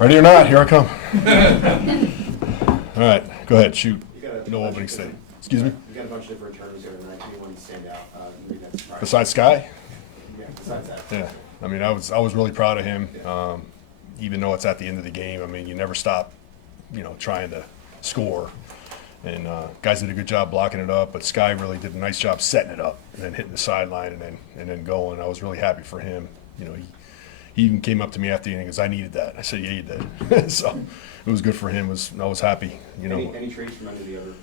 Ready or not, here I come. All right, go ahead, shoot. No opening statement. Excuse me? You got a bunch of different returns here tonight. Anyone stand out? Maybe that's surprising. Besides Sky? Yeah, besides that. Yeah, I mean, I was really proud of him, even though it's at the end of the game. I mean, you never stop, trying to score. And guys did a good job blocking it up, but Sky really did a nice job setting it up and then hitting the sideline and then going. I was really happy for him. He even came up to me after the inning and goes, "I needed that." I said, "Yeah, you did." So it was good for him. I was happy. Any trades from any of the other?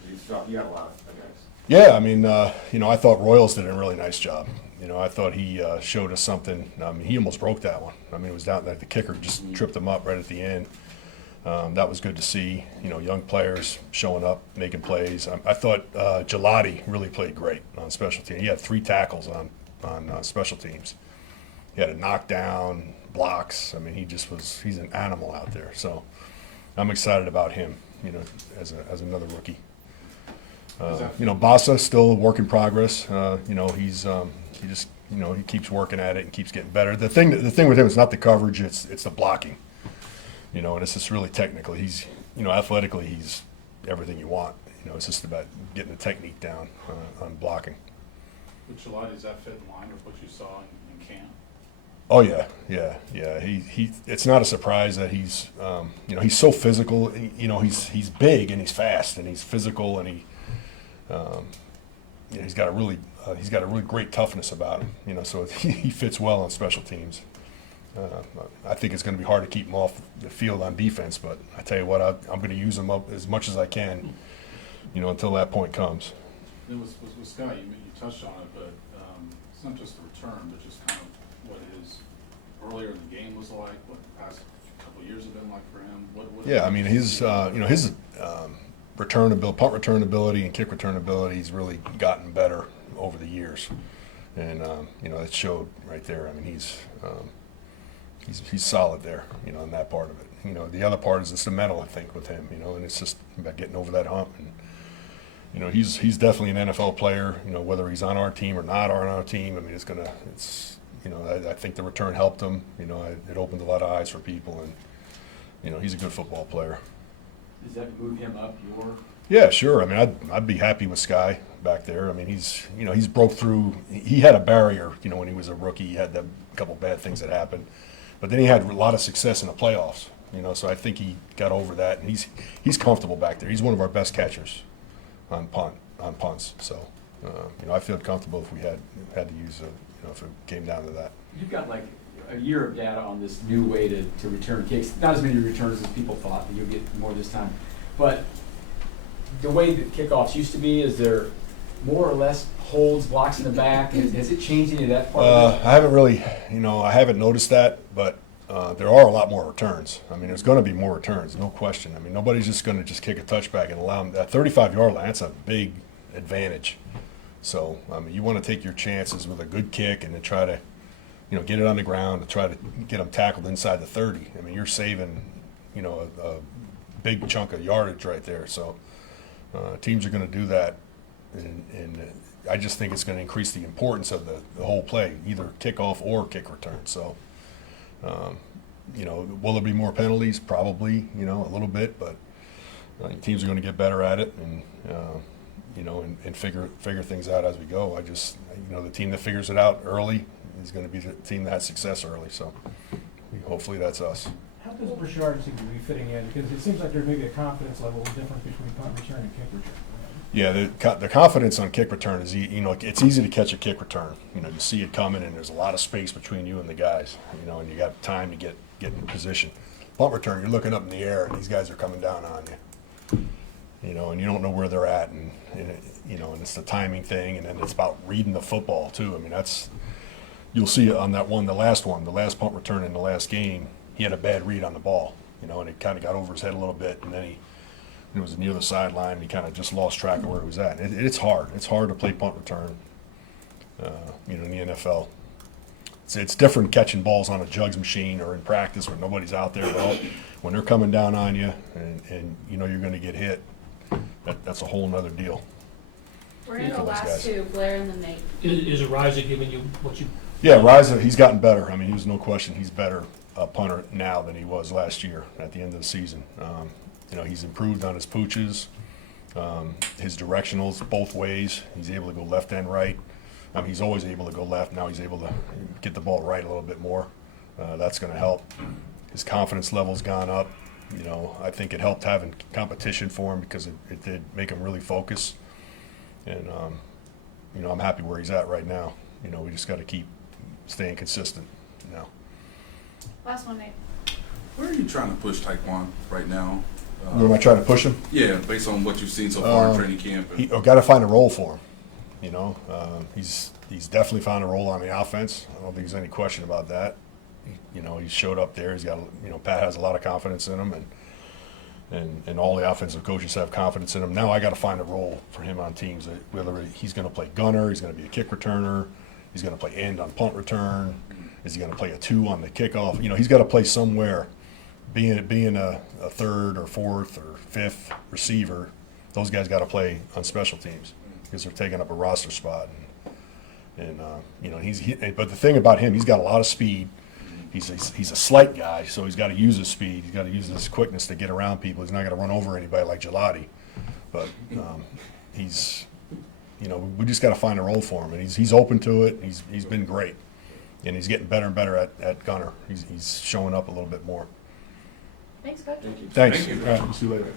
You got a lot of guys. Yeah, I mean, I thought Royals did a really nice job. I thought he showed us something. I mean, he almost broke that one. I mean, it was down like the kicker just tripped him up right at the end. That was good to see. Young players showing up, making plays. I thought Gillotte really played great on special teams. He had 3 tackles on special teams. He had a knockdown, blocks. I mean, he's an animal out there. So I'm excited about him, as another rookie. Bassa still a work in progress. He keeps working at it and keeps getting better. The thing with him is not the coverage; it's the blocking. And it's just really technical. He's, athletically, he's everything you want. It's just about getting the technique down on blocking. With Gillotte, does that fit in line with what you saw in camp? Oh yeah. He. It's not a surprise that he's, he's so physical. He's big and he's fast and he's physical and he's got a really great toughness about him. So he fits well on special teams. I think it's going to be hard to keep him off the field on defense, but I tell you what, I'm going to use him up as much as I can, until that point comes. Then with Scott, you touched on it, but it's not just the return, but just kind of what his earlier in the game was like, what the past couple of years have been like for him. Yeah, I mean his punt return ability and kick return ability has really gotten better over the years, and it showed right there. I mean he's solid there, in that part of it. The other part is it's the mental, I think, with him, and it's just about getting over that hump. And he's definitely an NFL player, whether he's on our team or not on our team. I mean, I think the return helped him. It opened a lot of eyes for people, and he's a good football player. Does that move him up your? Yeah, sure. I mean, I'd be happy with Sky back there. I mean, he's broke through. He had a barrier, when he was a rookie. He had a couple bad things that happened. But then he had a lot of success in the playoffs, so I think he got over that, and he's comfortable back there. He's one of our best catchers on punts. So, I feel comfortable if we had to use if it came down to that. You've got like a year of data on this new way to return kicks. Not as many returns as people thought, and you'll get more this time. But the way that kickoffs used to be, is there more or less holds, blocks in the back? Has it changed any of that part of it? I haven't really, I haven't noticed that, but there are a lot more returns. I mean, there's going to be more returns, no question. I mean, nobody's just going to just kick a touchback and allow them. That 35-yard line, that's a big advantage. So, I mean, you want to take your chances with a good kick and then try to, get it on the ground and try to get them tackled inside the 30. I mean, you're saving, a big chunk of yardage right there. So, teams are going to do that. And I just think it's going to increase the importance of the whole play, either kickoff or kick return. So, will there be more penalties? Probably, a little bit, but teams are going to get better at it and figure things out as we go. The team that figures it out early is going to be the team that has success early. So, hopefully that's us. How does Burchard seem to be fitting in? Because it seems like there's maybe a confidence level difference between punt return and kick return. Yeah, the confidence on kick return is, it's easy to catch a kick return. You see it coming, and there's a lot of space between you and the guys, and you got time to get in position. Punt return, you're looking up in the air, and these guys are coming down on you, and you don't know where they're at, and it's the timing thing, and then it's about reading the football, too. I mean, you'll see it on that one, the last punt return in the last game, he had a bad read on the ball, and it kind of got over his head a little bit, and then he was near the sideline, and he kind of just lost track of where he was at. It's hard. It's hard to play punt return, in the NFL. It's different catching balls on a jugs machine or in practice where nobody's out there. Well, when they're coming down on you and you're going to get hit, that's a whole nother deal. We're in the last two, Blair and then Nate. Is Ariza giving you what you? Yeah, Riza, he's gotten better. I mean, there's no question he's better. a punter now than he was last year at the end of the season. You know, he's improved on his pooches, his directionals both ways. He's able to go left and right. I mean, he's always able to go left. Now he's able to get the ball right a little bit more. That's going to help. His confidence level's gone up. You know, I think it helped having competition for him because it did make him really focus. And, you know, I'm happy where he's at right now. You know, we just got to keep staying consistent now. Last one, Nate. Where are you trying to push Taekwon right now? Where am I trying to push him? Yeah, based on what you've seen so far in training camp. He got to find a role for him. You know, he's definitely found a role on the offense. I don't think there's any question about that. You know, he showed up there. He's got, you know, Pat has a lot of confidence in him, and all the offensive coaches have confidence in him. Now I got to find a role for him on teams. Whether he's going to play gunner, he's going to be a kick returner, he's going to play end on punt return. Is he going to play a 2 on the kickoff? You know, he's got to play somewhere. Being a third or fourth or fifth receiver, those guys got to play on special teams because they're taking up a roster spot. And you know, but the thing about him, he's got a lot of speed. He's a slight guy, so he's got to use his speed. He's got to use his quickness to get around people. He's not going to run over anybody like Gillotte. But he's, you know, we just got to find a role for him, and he's open to it. He's been great, and he's getting better and better at gunner. He's showing up a little bit more. Thanks, Coach. Thanks. Thank you. All right, we'll see you later.